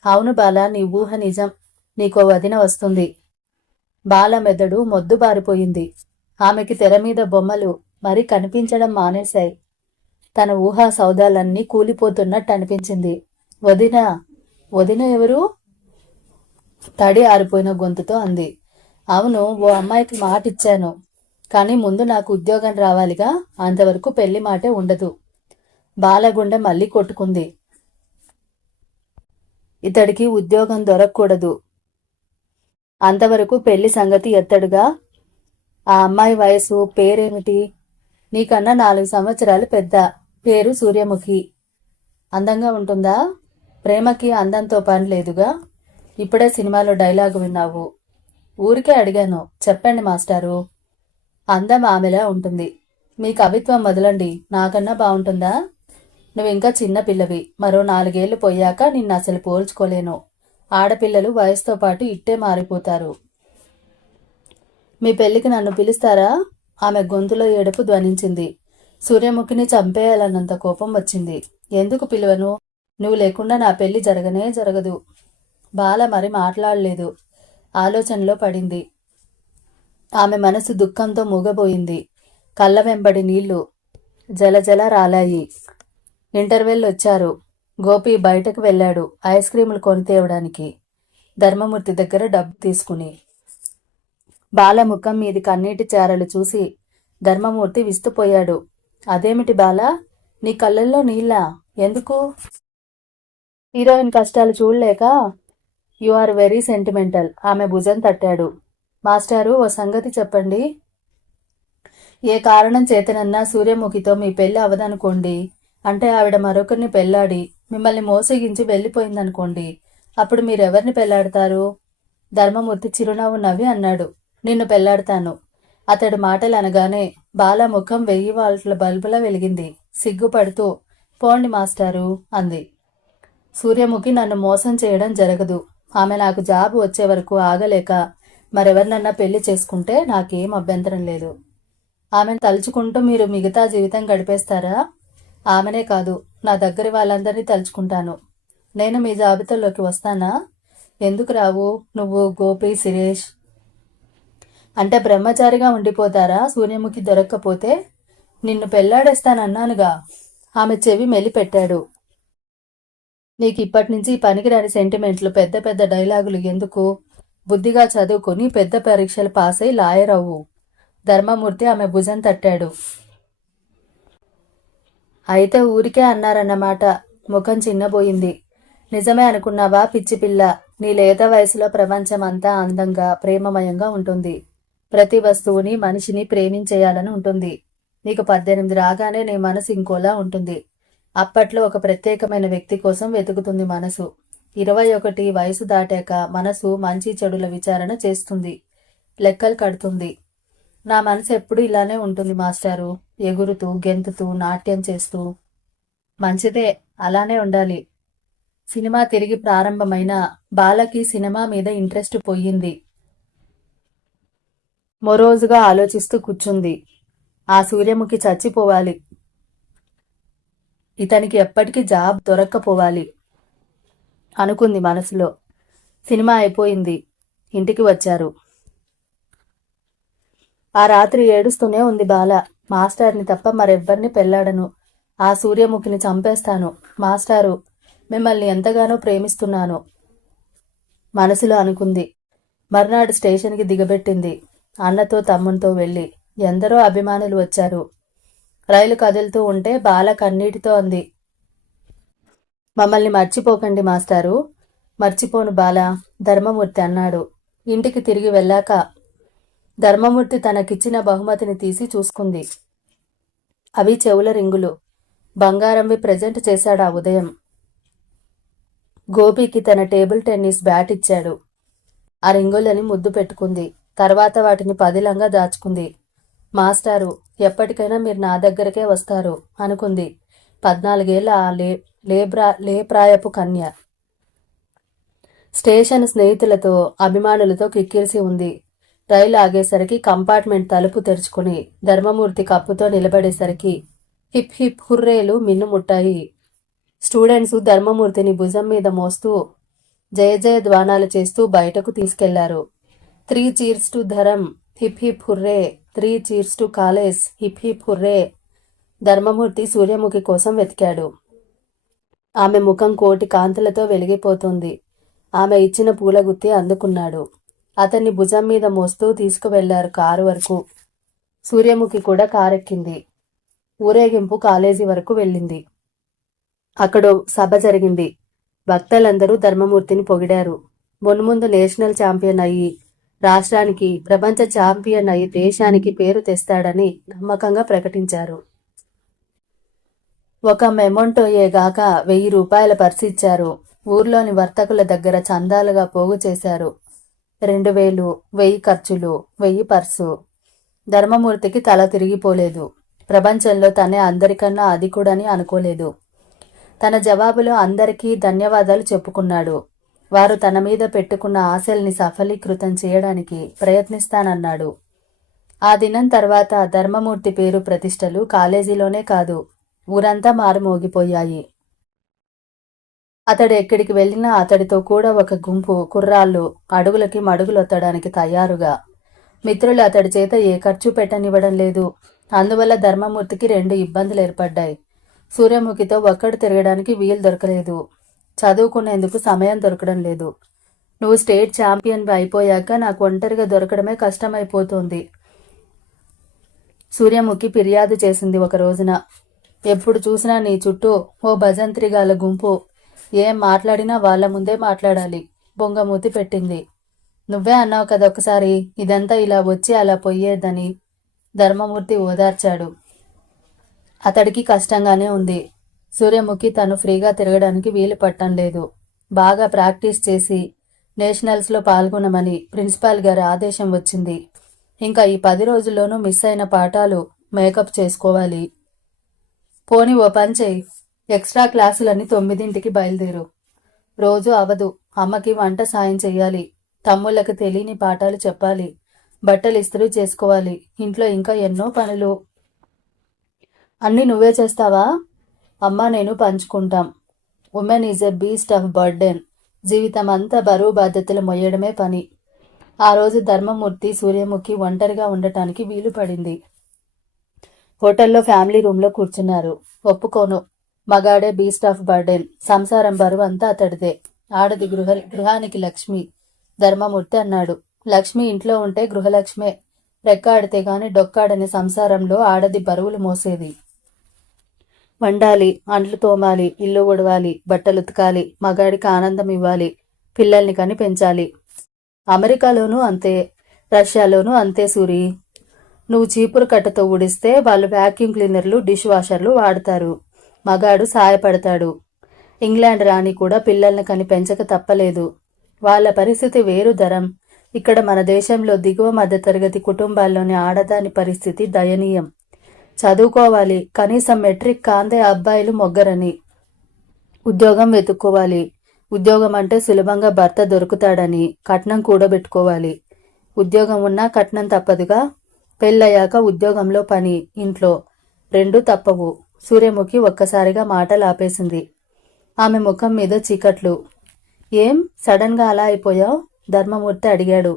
అవును బాల, నీ ఊహ నిజం. నీకో వదిన వస్తుంది. బాల మెదడు మొద్దుబారిపోయింది. ఆమెకి తెర మీద బొమ్మలు మరి కనిపించడం మానేశాయి. తన ఊహా సౌదాలన్నీ కూలిపోతున్నట్టు అనిపించింది. వదిన? వదిన ఎవరు? తడి ఆరిపోయిన గొంతుతో అంది. అవును, ఓ అమ్మాయికి మాట ఇచ్చాను. కానీ ముందు నాకు ఉద్యోగం రావాలిగా, అంతవరకు పెళ్లి మాటే ఉండదు. బాలగుండె మళ్ళీ కొట్టుకుంది. ఇతడికి ఉద్యోగం దొరకకూడదు, అంతవరకు పెళ్లి సంగతి ఎత్తడుగా. ఆ అమ్మాయి వయసు, పేరేమిటి? నీకన్నా 4 సంవత్సరాలు పెద్ద. పేరు సూర్యముఖి. అందంగా ఉంటుందా? ప్రేమకి అందంతో పని లేదుగా. ఇప్పుడే సినిమాలో డైలాగు విన్నావు. ఊరికే అడిగాను, చెప్పండి మాస్టారు. అందం ఆమెలా ఉంటుంది. మీ కవిత్వం మొదలండి, నాకన్నా బాగుంటుందా? నువ్వింకా చిన్న పిల్లవి. మరో 4 ఏళ్లు పోయాక నిన్ను అసలు పోల్చుకోలేను. ఆడపిల్లలు వయసుతో పాటు ఇట్టే మారిపోతారు. మీ పెళ్లికి నన్ను పిలుస్తారా? ఆమె గొంతులో ఏడుపు ధ్వనించింది. సూర్యముఖిని చంపేయాలన్నంత కోపం వచ్చింది. ఎందుకు పిలువను? నువ్వు లేకుండా నా పెళ్లి జరగనే జరగదు. బాల మరి మాట్లాడలేదు. ఆలోచనలో పడింది. ఆమె మనసు దుఃఖంతో మూగబోయింది. కళ్ళ వెంబడి నీళ్లు జలజల రాలాయి. ఇంటర్వెల్ వచ్చారు. గోపి బయటకు వెళ్ళాడు ఐస్ క్రీములు కొని తేవడానికి, ధర్మమూర్తి దగ్గర డబ్బు తీసుకుని. బాల ముఖం మీది కన్నీటి చారలు చూసి ధర్మమూర్తి విస్తుపోయాడు. అదేమిటి బాలా, నీ కళ్ళల్లో నీళ్ళా? ఎందుకు? హీరోయిన్ కష్టాలు చూడలేక? You are very sentimental. ఆమె భుజం తట్టాడు. మాస్టారు, ఓ సంగతి చెప్పండి. ఏ కారణం చేతనన్నా సూర్యముఖితో మీ పెళ్లి అవదనుకోండి. అంటే ఆవిడ మరొకరిని పెళ్లాడి మిమ్మల్ని మోసగించి వెళ్ళిపోయిందనుకోండి. అప్పుడు మీరెవరిని పెళ్లాడతారు? ధర్మమూర్తి చిరునవ్వు నవ్వి అన్నాడు, నిన్ను పెళ్లాడతాను. అతడు మాటలు అనగానే బాల ముఖం 1000 వాల్ట్ల బల్బులా వెలిగింది. సిగ్గుపడుతూ, పోండి మాస్టారు అంది. సూర్యముఖి నన్ను మోసం చేయడం జరగదు. ఆమె నాకు జాబ్ వచ్చే వరకు ఆగలేక మరెవరినన్నా పెళ్లి చేసుకుంటే నాకేం అభ్యంతరం లేదు. ఆమెను తలుచుకుంటూ మీరు మిగతా జీవితం గడిపేస్తారా? ఆమెనే కాదు, నా దగ్గర వాళ్ళందరినీ తలుచుకుంటాను. నేను మీ జాబితాలోకి వస్తానా? ఎందుకు రావు? నువ్వు, గోపి, శిరీష్. అంటే బ్రహ్మచారిగా ఉండిపోతారా సూర్యముఖి దొరక్కపోతే? నిన్ను పెళ్లాడేస్తానన్నానుగా. ఆమె చెవి మెలిపెట్టాడు. నీకు ఇప్పటి నుంచి పనికిరాని సెంటిమెంట్లు, పెద్ద పెద్ద డైలాగులు ఎందుకు? బుద్ధిగా చదువుకుని పెద్ద పరీక్షలు పాస్ అయి లాయర్ అవ్వు. ధర్మమూర్తి ఆమె భుజం తట్టాడు. అయితే ఊరికే అన్నారన్నమాట. ముఖం చిన్నబోయింది. నిజమే అనుకున్నావా పిచ్చిపిల్ల? నీ లేత వయసులో ప్రపంచం అంతా అందంగా, ప్రేమమయంగా ఉంటుంది. ప్రతి వస్తువుని, మనిషిని ప్రేమించేయాలని ఉంటుంది. నీకు 18 రాగానే నీ మనసు ఇంకోలా ఉంటుంది. అప్పట్లో ఒక ప్రత్యేకమైన వ్యక్తి కోసం వెతుకుతుంది మనసు. 21 వయసు దాటాక మనసు మంచి చెడుల విచారణ చేస్తుంది, లెక్కలు కడుతుంది. నా మనసు ఎప్పుడు ఇలానే ఉంటుంది మాస్టారు, ఎగురుతూ గెంతుతూ నాట్యం చేస్తూ. మంచిదే, అలానే ఉండాలి. సినిమా తిరిగి ప్రారంభమైన బాలకి సినిమా మీద ఇంట్రెస్ట్ పోయింది. మరోజుగా ఆలోచిస్తూ కూర్చుంది. ఆ సూర్యముఖి చచ్చిపోవాలి, ఇతనికి ఎప్పటికీ జాబ్ దొరక్కపోవాలి అనుకుంది మనసులో. సినిమా అయిపోయింది. ఇంటికి వచ్చారు. ఆ రాత్రి ఏడుస్తూనే ఉంది బాల. మాస్టర్ని తప్ప మరెవ్వరిని పెళ్లాడను. ఆ సూర్యముఖిని చంపేస్తాను. మాస్టారు, మిమ్మల్ని ఎంతగానో ప్రేమిస్తున్నాను మనసులో అనుకుంది. మర్నాడు స్టేషన్కి దిగబెట్టింది. అన్నతో తమ్మునితో వెళ్ళి. ఎందరో అభిమానులు వచ్చారు. రైలు కదులుతూ ఉంటే బాల కన్నీటితో అంది, మమ్మల్ని మర్చిపోకండి మాస్టారు. మర్చిపోను బాల, ధర్మమూర్తి అన్నాడు. ఇంటికి తిరిగి వెళ్ళాక ధర్మమూర్తి తనకిచ్చిన బహుమతిని తీసి చూసుకుంది. అవి చెవుల రింగులు. బంగారంవి ప్రెజెంట్ చేశాడు ఆ ఉదయం. గోపికి తన టేబుల్ టెన్నిస్ బ్యాట్ ఇచ్చాడు. ఆ రింగులని ముద్దు పెట్టుకుంది. తర్వాత వాటిని పదిలంగా దాచుకుంది. మాస్టారు, ఎప్పటికైనా మీరు నా దగ్గరకే వస్తారు అనుకుంది. 14 ఏళ్ల ఆ లేప్రాయపు కన్య. స్టేషన్ స్నేహితులతో అభిమానులతో కిక్కిరిసి ఉంది. రైలు ఆగేసరికి కంపార్ట్మెంట్ తలుపు తెరుచుకుని ధర్మమూర్తి కప్పుతో నిలబడేసరికి హిప్ హిప్ హుర్రేలు మిన్నుముట్టాయి. స్టూడెంట్స్ ధర్మమూర్తిని భుజం మీద మోస్తూ జయ జయ ధ్వానాలు చేస్తూ బయటకు తీసుకెళ్లారు. 3 cheers to Dharam, hip hip hooray. 3 cheers to college, hip hip hooray. Dharmamurthy Suryamukhi కోసం వెతికాడు. ఆమె ముఖం కోటి కాంతులతో వెలిగిపోతుంది. ఆమె ఇచ్చిన పూలగుత్తి అందుకున్నాడు. అతన్ని భుజం మీద మోస్తూ తీసుకువెళ్లారు కారు వరకు. సూర్యముఖి కూడా కారెక్కింది. ఊరేగింపు కాలేజీ వరకు వెళ్ళింది. అక్కడ సభ జరిగింది. భక్తులందరూ ధర్మమూర్తిని పొగిడారు. మున్ముందు నేషనల్ ఛాంపియన్ అయ్యి, రాష్ట్రానికి ప్రపంచ ఛాంపియన్ అయ్యి దేశానికి పేరు తెస్తాడని నమ్మకంగా ప్రకటించారు. ఒక మెమొంటోయేగాక 1000 రూపాయల పర్సు ఇచ్చారు. ఊర్లోని వర్తకుల దగ్గర చందాలుగా పోగు చేశారు. 2000, 1000 ఖర్చులు, 1000 పర్సు. ధర్మమూర్తికి తల తిరిగిపోలేదు. ప్రపంచంలో తనే అందరికన్నా అధికుడని అనుకోలేదు. తన జవాబులో అందరికీ ధన్యవాదాలు చెప్పుకున్నాడు. వారు తన మీద పెట్టుకున్న ఆశల్ని సఫలీకృతం చేయడానికి ప్రయత్నిస్తానన్నాడు. ఆ దినం తర్వాత ధర్మమూర్తి పేరు ప్రతిష్టలు కాలేజీలోనే కాదు, ఊరంతా మారుమోగిపోయాయి. అతడు ఎక్కడికి వెళ్ళినా అతడితో కూడా ఒక గుంపు కుర్రాళ్ళు అడుగులకి మడుగులొత్తడానికి తయారుగా. మిత్రులు అతడి చేత ఏ ఖర్చు పెట్టనివ్వడం లేదు. అందువల్ల ధర్మమూర్తికి 2 ఇబ్బందులు ఏర్పడ్డాయి. సూర్యముఖితో ఒక్కడు తిరగడానికి వీలు దొరకలేదు. చదువుకునేందుకు సమయం దొరకడం లేదు. నువ్వు స్టేట్ ఛాంపియన్ అయిపోయాక నాకు ఒంటరిగా దొరకడమే కష్టమైపోతుంది. సూర్యముఖి ఫిర్యాదు చేసింది ఒక రోజున. ఎప్పుడు చూసినా నీ చుట్టూ ఓ భజంత్రిగాల గుంపు. ఏం మాట్లాడినా వాళ్ళ ముందే మాట్లాడాలి. బొంగమూతి పెట్టింది. నువ్వే అన్నావు కదా ఒకసారి, ఇదంతా ఇలా వచ్చి అలా పోయేదని. ధర్మమూర్తి ఓదార్చాడు. అతడికి కష్టంగానే ఉంది. సూర్యముఖి తను ఫ్రీగా తిరగడానికి వీలు పట్టం లేదు. బాగా ప్రాక్టీస్ చేసి నేషనల్స్లో పాల్గొనమని ప్రిన్సిపాల్ గారి ఆదేశం వచ్చింది. ఇంకా ఈ 10 రోజుల్లోనూ మిస్ అయిన పాఠాలు మేకప్ చేసుకోవాలి. పోని ఓ పని చేయి, ఎక్స్ట్రా క్లాసులన్నీ 9ంటికి బయలుదేరు. రోజు అవదు. అమ్మకి వంట సాయం చెయ్యాలి. తమ్ముళ్ళకి తెలియని పాఠాలు చెప్పాలి. బట్టలు ఇస్త్రీ చేసుకోవాలి. ఇంట్లో ఇంకా ఎన్నో పనులు. అన్నీ నువ్వే చేస్తావా? అమ్మ నేను పంచుకుంటాం. Women is a beast of burden. జీవితం అంతా బరువు బాధ్యతలు మొయ్యడమే పని. ఆ రోజు ధర్మమూర్తి సూర్యముఖి ఒంటరిగా ఉండటానికి వీలు పడింది. హోటల్లో ఫ్యామిలీ రూమ్లో కూర్చున్నారు. ఒప్పుకోను, మగాడే బీస్ట్ ఆఫ్ బర్డెన్. సంసారం బరువు అంతా అతడిదే. ఆడది గృహానికి లక్ష్మి. ధర్మమూర్తి అన్నాడు. లక్ష్మి ఇంట్లో ఉంటే గృహలక్ష్మే. రెక్కాడితే గాని డొక్కాడని సంసారంలో ఆడది బరువులు మోసేది. వండాలి, అంట్లు తోమాలి, ఇల్లు ఉడవాలి, బట్టలు ఉతకాలి, మగాడికి ఆనందం ఇవ్వాలి, పిల్లల్ని కని పెంచాలి. అమెరికాలోనూ అంతే, రష్యాలోనూ అంతే సూరి. నువ్వు చీపురు కట్టతో ఊడిస్తే వాళ్ళు వ్యాక్యూమ్ క్లీనర్లు, డిష్ వాషర్లు వాడతారు. మగాడు సాయపడతాడు. ఇంగ్లాండ్ రాణి కూడా పిల్లల్ని కని పెంచక తప్పలేదు. వాళ్ళ పరిస్థితి వేరు ధరం. ఇక్కడ మన దేశంలో దిగువ మధ్యతరగతి కుటుంబాల్లోని ఆడదాని పరిస్థితి దయనీయం. చదువుకోవాలి, కనీసం మెట్రిక్ కాందే అబ్బాయిలు మొగ్గరని. ఉద్యోగం వెతుక్కోవాలి, ఉద్యోగం అంటే సులభంగా భర్త దొరుకుతాడని. కట్నం కూడబెట్టుకోవాలి, ఉద్యోగం ఉన్నా కట్నం తప్పదుగా. పెళ్ళయ్యాక ఉద్యోగంలో పని, ఇంట్లో రెండూ తప్పవు. సూర్యముఖి ఒక్కసారిగా మాటలు ఆపేసింది. ఆమె ముఖం మీద చీకట్లు. ఏం సడన్ గా అలా అయిపోయావు? ధర్మమూర్తి అడిగాడు.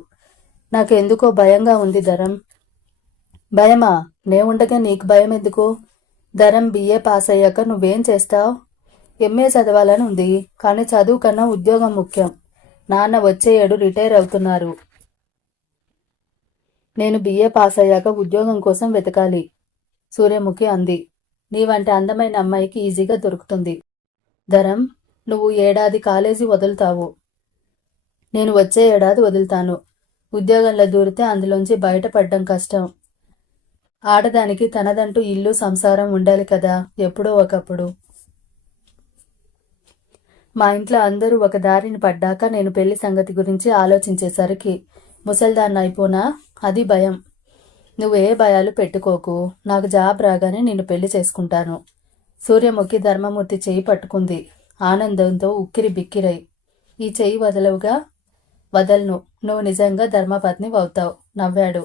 నాకెందుకో భయంగా ఉంది ధరం. భయమా? నేవుండగా నీకు భయం ఎందుకు? ధరం బిఏ పాస్ అయ్యాక నువ్వేం చేస్తావు? ఎంఏ చదవాలని ఉంది, కానీ చదువు కన్నా ఉద్యోగం ముఖ్యం. నాన్న వచ్చే ఏడు రిటైర్ అవుతున్నారు. నేను బిఏ పాస్ అయ్యాక ఉద్యోగం కోసం వెతకాలి, సూర్యముఖి అంది. నీవంటి అందమైన అమ్మాయికి ఈజీగా దొరుకుతుంది. ధరం, నువ్వు ఏడాది కాలేజీ వదులుతావు, నేను వచ్చే ఏడాది వదులుతాను. ఉద్యోగంలో దూరితే అందులోంచి బయటపడ్డం కష్టం. ఆడదానికి తనదంటూ ఇల్లు సంసారం ఉండాలి కదా ఎప్పుడో ఒకప్పుడు. మా ఇంట్లో అందరూ ఒక దారిని పడ్డాక నేను పెళ్లి సంగతి గురించి ఆలోచించేసరికి ముసల్దాన్ని అయిపోనా? అది భయం. నువ్వు ఏ భయాలు పెట్టుకోకు, నాకు జాబ్ రాగానే నిన్ను పెళ్లి చేసుకుంటాను. సూర్యముఖి ధర్మమూర్తి చెయ్యి పట్టుకుంది. ఆనందంతో ఉక్కిరి బిక్కిరై. ఈ చెయ్యి వదలవుగా? వదలను, నువ్వు నిజంగా ధర్మపత్ని అవుతావు, నవ్వాడు.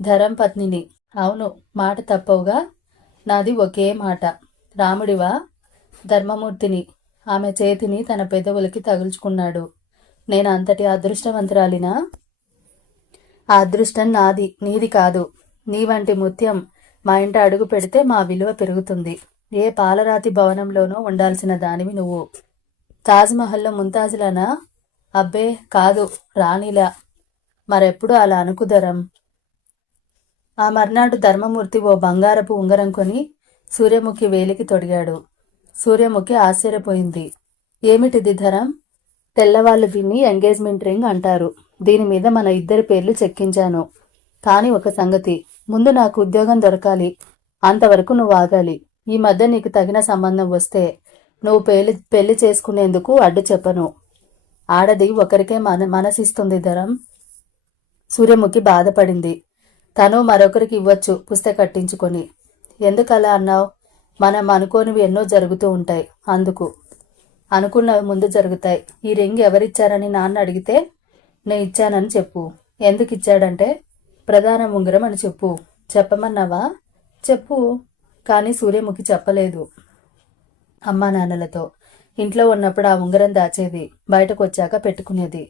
ధరం పత్నిని? అవును, మాట తప్పవుగా. నాది ఒకే మాట. రాముడివా? ధర్మమూర్తిని. ఆమె చేతిని తన పెదవులకి తగుల్చుకున్నాడు. నేను అంతటి అదృష్టవంతురాలినా? ఆ అదృష్టం నాది, నీది కాదు. నీ వంటి ముత్యం మా ఇంట అడుగు పెడితే మా విలువ పెరుగుతుంది. ఏ పాలరాతి భవనంలోనో ఉండాల్సిన దానివి నువ్వు. తాజ్మహల్లో ముంతాజులానా? అబ్బే కాదు, రాణిలా. మరెప్పుడు అలా అనుకుదరం. ఆ మర్నాడు ధర్మమూర్తి ఓ బంగారపు ఉంగరం కొని సూర్యముఖి వేలికి తొడిగాడు. సూర్యముఖి ఆశ్చర్యపోయింది. ఏమిటిది ధరం? తెల్లవాళ్ళు దీన్ని ఎంగేజ్మెంట్ రింగ్ అంటారు. దీని మీద మన ఇద్దరి పేర్లు చెక్కించాను. కానీ ఒక సంగతి, ముందు నాకు ఉద్యోగం దొరకాలి, అంతవరకు నువ్వు ఆగాలి. ఈ మధ్య నీకు తగిన సంబంధం వస్తే నువ్వు పెళ్లి చేసుకునేందుకు అడ్డు చెప్పను. ఆడది ఒకరికే మనసిస్తుంది ధరం. సూర్యముఖి బాధపడింది. తను మరొకరికి ఇవ్వచ్చు పుస్తక కట్టించుకొని. ఎందుకలా అన్నావు? మనం అనుకోనివి ఎన్నో జరుగుతూ ఉంటాయి, అందుకు. అనుకున్నవి ముందు జరుగుతాయి. ఈ రింగ్ ఎవరిచ్చారని నాన్న అడిగితే నేను ఇచ్చానని చెప్పు. ఎందుకు ఇచ్చాడంటే ప్రధాన ఉంగరం అని చెప్పు. చెప్పమన్నావా? చెప్పు. కానీ సూర్యముఖి చెప్పలేదు. అమ్మా నాన్నలతో ఇంట్లో ఉన్నప్పుడు ఆ ఉంగరం దాచేది, బయటకు వచ్చాక పెట్టుకునేది.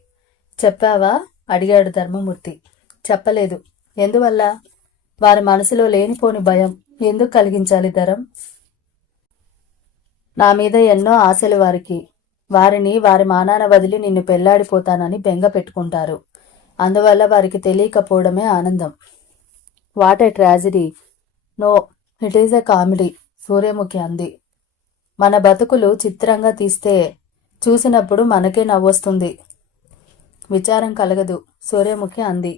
చెప్పావా? అడిగాడు ధర్మమూర్తి. చెప్పలేదు. ఎందువల్ల? వారి మనసులో లేనిపోని భయం ఎందుకు కలిగించాలి ధరం? నా మీద ఎన్నో ఆశలు వారికి. వారిని వారి మానాన వదిలి నిన్ను పెళ్లాడిపోతానని బెంగ పెట్టుకుంటారు. అందువల్ల వారికి తెలియకపోవడమే ఆనందం. What a tragedy. No, it is a comedy, Suryamukhi అంది. మన బతుకులు చిత్రంగా తీస్తే చూసినప్పుడు మనకే నవ్వొస్తుంది, విచారం కలగదు, సూర్యముఖి అంది.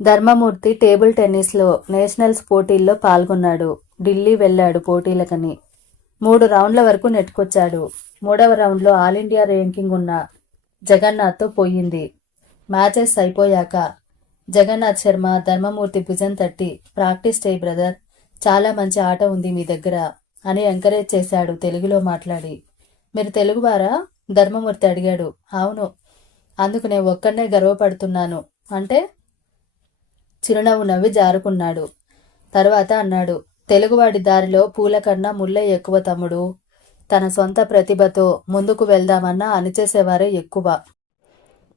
ధర్మమూర్తి టేబుల్ టెన్నిస్లో నేషనల్స్ పోటీల్లో పాల్గొన్నాడు. ఢిల్లీ వెళ్లాడు పోటీలకని. 3 రౌండ్ల వరకు నెట్టుకొచ్చాడు. 3వ రౌండ్లో ఆల్ ఇండియా ర్యాంకింగ్ ఉన్న జగన్నాథ్తో పోయింది. మ్యాచెస్ అయిపోయాక జగన్నాథ్ శర్మ ధర్మమూర్తి భుజం తట్టి, ప్రాక్టీస్ చేయి బ్రదర్, చాలా మంచి ఆట ఉంది మీ దగ్గర అని ఎంకరేజ్ చేశాడు తెలుగులో మాట్లాడి. మీరు తెలుగువారా? ధర్మమూర్తి అడిగాడు. అవును, అందుకు నేను ఒక్కడనే గర్వపడుతున్నాను. అంటే? చిరునవ్వు నవ్వి జారుకున్నాడు. తర్వాత అన్నాడు, తెలుగువాడి దారిలో పూల కన్నా ముళ్ళే ఎక్కువ తమ్ముడు. తన సొంత ప్రతిభతో ముందుకు వెళ్దామన్నా అణిచేసేవారే ఎక్కువ.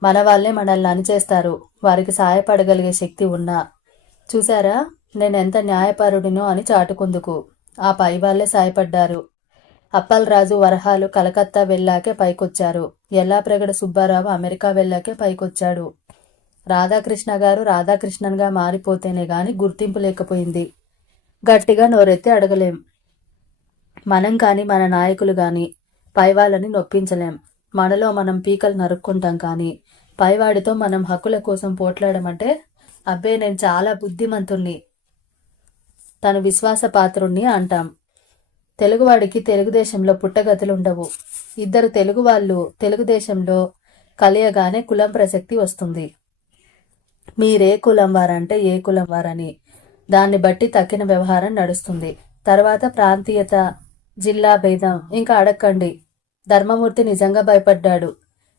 మన వాళ్ళే మనల్ని అణిచేస్తారు, వారికి సాయపడగలిగే శక్తి ఉన్నా. చూశారా నేనెంత న్యాయపరుడినో అని చాటుకుందుకు ఆ పై వాళ్లే సాయపడ్డారు. అప్పలరాజు వరహాలు కలకత్తా వెళ్ళాకే పైకొచ్చారు. ఎల్లాప్రగడ సుబ్బారావు అమెరికా వెళ్ళాకే పైకొచ్చాడు. రాధాకృష్ణ గారు రాధాకృష్ణన్గా మారిపోతేనే గాని గుర్తింపు లేకపోయింది. గట్టిగా నోరెత్తి అడగలేం. మనం కానీ మన నాయకులు కానీ పైవాళ్ళని నొప్పించలేం. మనలో మనం పీకలు నరుక్కుంటాం, కానీ పైవాడితో మనం హక్కుల కోసం పోట్లాడమంటే అబ్బే నేను చాలా బుద్ధిమంతుణ్ణి, తను విశ్వాసపాత్రుణ్ణి అంటాం. తెలుగువాడికి తెలుగుదేశంలో పుట్టగతులుండవు. 2 తెలుగు వాళ్ళు తెలుగుదేశంలో కలియగానే కులం ప్రసక్తి వస్తుంది. మీరే కులం వారంటే ఏ కులం వారని దాన్ని బట్టి తక్కిన వ్యవహారం నడుస్తుంది. తర్వాత ప్రాంతీయత, జిల్లా భేదం ఇంకా అడక్కండి. ధర్మమూర్తి నిజంగా భయపడ్డాడు.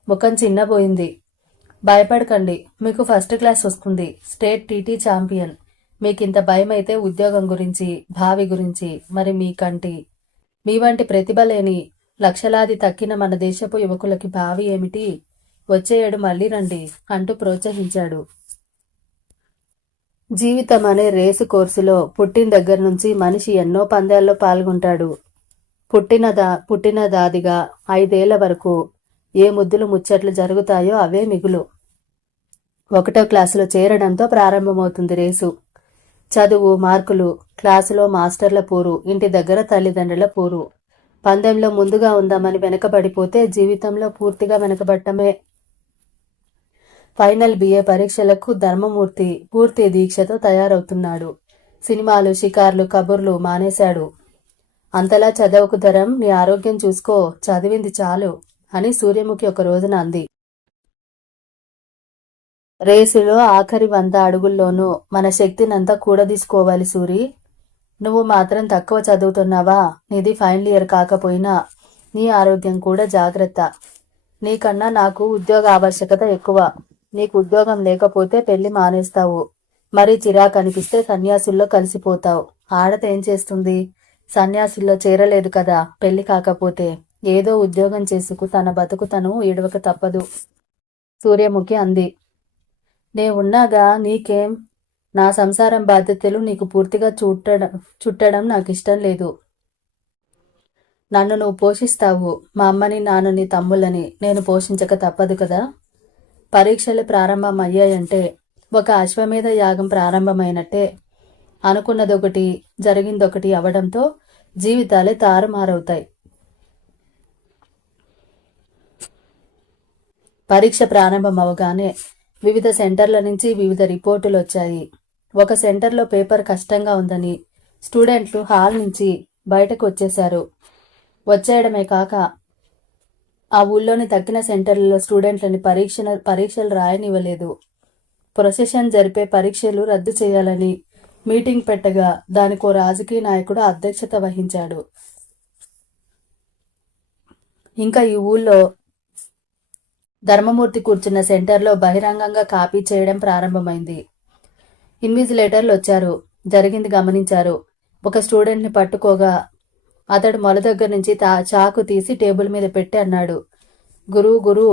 ముఖం చిన్నపోయింది. భయపడకండి, మీకు ఫస్ట్ క్లాస్ వస్తుంది. State TT champion. మీకింత భయమైతే ఉద్యోగం గురించి, భావి గురించి మరి మీ వంటి ప్రతిభ లేని లక్షలాది తక్కిన మన దేశపు యువకులకి భావి ఏమిటి? వచ్చే ఏడు మళ్ళీ రండి అంటూ ప్రోత్సహించాడు. జీవితం అనే రేసు కోర్సులో పుట్టిన దగ్గర నుంచి మనిషి ఎన్నో పందాల్లో పాల్గొంటాడు. పుట్టినదాదిగా 5 ఏళ్ల వరకు ఏ ముద్దులు ముచ్చట్లు జరుగుతాయో అవే మిగులు. 1వ క్లాసులో చేరడంతో ప్రారంభమవుతుంది రేసు. చదువు, మార్కులు, క్లాసులో మాస్టర్ల పూరు, ఇంటి దగ్గర తల్లిదండ్రుల పూరు. పందెంలో ముందుగా ఉందామని వెనకబడిపోతే జీవితంలో పూర్తిగా వెనకబడటమే. ఫైనల్ BA పరీక్షలకు ధర్మమూర్తి పూర్తి దీక్షతో తయారవుతున్నాడు. సినిమాలు, షికార్లు, కబుర్లు మానేశాడు. అంతలా చదవకు ధరం, నీ ఆరోగ్యం చూసుకో, చదివింది చాలు అని సూర్యముఖి ఒక రోజున అంది. రేసులో ఆఖరి 100 అడుగుల్లోనూ మన శక్తినంతా కూడదీసుకోవాలి సూరి. నువ్వు మాత్రం తక్కువ చదువుతున్నావా? నీది ఫైనల్ ఇయర్ కాకపోయినా నీ ఆరోగ్యం కూడా జాగ్రత్త. నీకన్నా నాకు ఉద్యోగ ఆవశ్యకత ఎక్కువ. నీకు ఉద్యోగం లేకపోతే పెళ్లి మానేస్తావు. మరీ చిరాకు అనిపిస్తే సన్యాసుల్లో కలిసిపోతావు. ఆడత ఏం చేస్తుంది? సన్యాసుల్లో చేరలేదు కదా. పెళ్లి కాకపోతే ఏదో ఉద్యోగం చేసుకు తన బతుకు తను ఏడవక తప్పదు. సూర్యముఖి అంది. నే ఉన్నాగా, నీకేం? నా సంసారం బాధ్యతలు నీకు పూర్తిగా చుట్టడం నాకు ఇష్టం లేదు. నన్ను నువ్వు పోషిస్తావు. మా అమ్మని, నాన్నని, తమ్ముళ్ళని నేను పోషించక తప్పదు కదా. పరీక్షలు ప్రారంభం అయ్యాయంటే ఒక అశ్వమేధ యాగం ప్రారంభమైనట్టే. అనుకున్నదొకటి, జరిగిందొకటి అవడంతో జీవితాలే తారుమారవుతాయి. పరీక్ష ప్రారంభం అవగానే వివిధ సెంటర్ల నుంచి వివిధ రిపోర్టులు వచ్చాయి. ఒక సెంటర్లో పేపర్ కష్టంగా ఉందని స్టూడెంట్లు హాల్ నుంచి బయటకు వచ్చేశారు. వచ్చేయడమే కాక ఆ ఊళ్ళోని తక్కిన సెంటర్లలో స్టూడెంట్లని పరీక్షలు రాయనివ్వలేదు. ప్రొసెషన్ జరిపే పరీక్షలు రద్దు చేయాలని మీటింగ్ పెట్టగా దానికో రాజకీయ నాయకుడు అధ్యక్షత వహించాడు. ఇంకా ఈ ఊళ్ళో ధర్మమూర్తి కూర్చున్న సెంటర్లో బహిరంగంగా కాపీ చేయడం ప్రారంభమైంది. ఇన్విజిలేటర్లు వచ్చారు. జరిగింది గమనించారు. ఒక స్టూడెంట్ని పట్టుకోగా అతడు మొల దగ్గర నుంచి చాకు తీసి టేబుల్ మీద పెట్టి అన్నాడు, గురు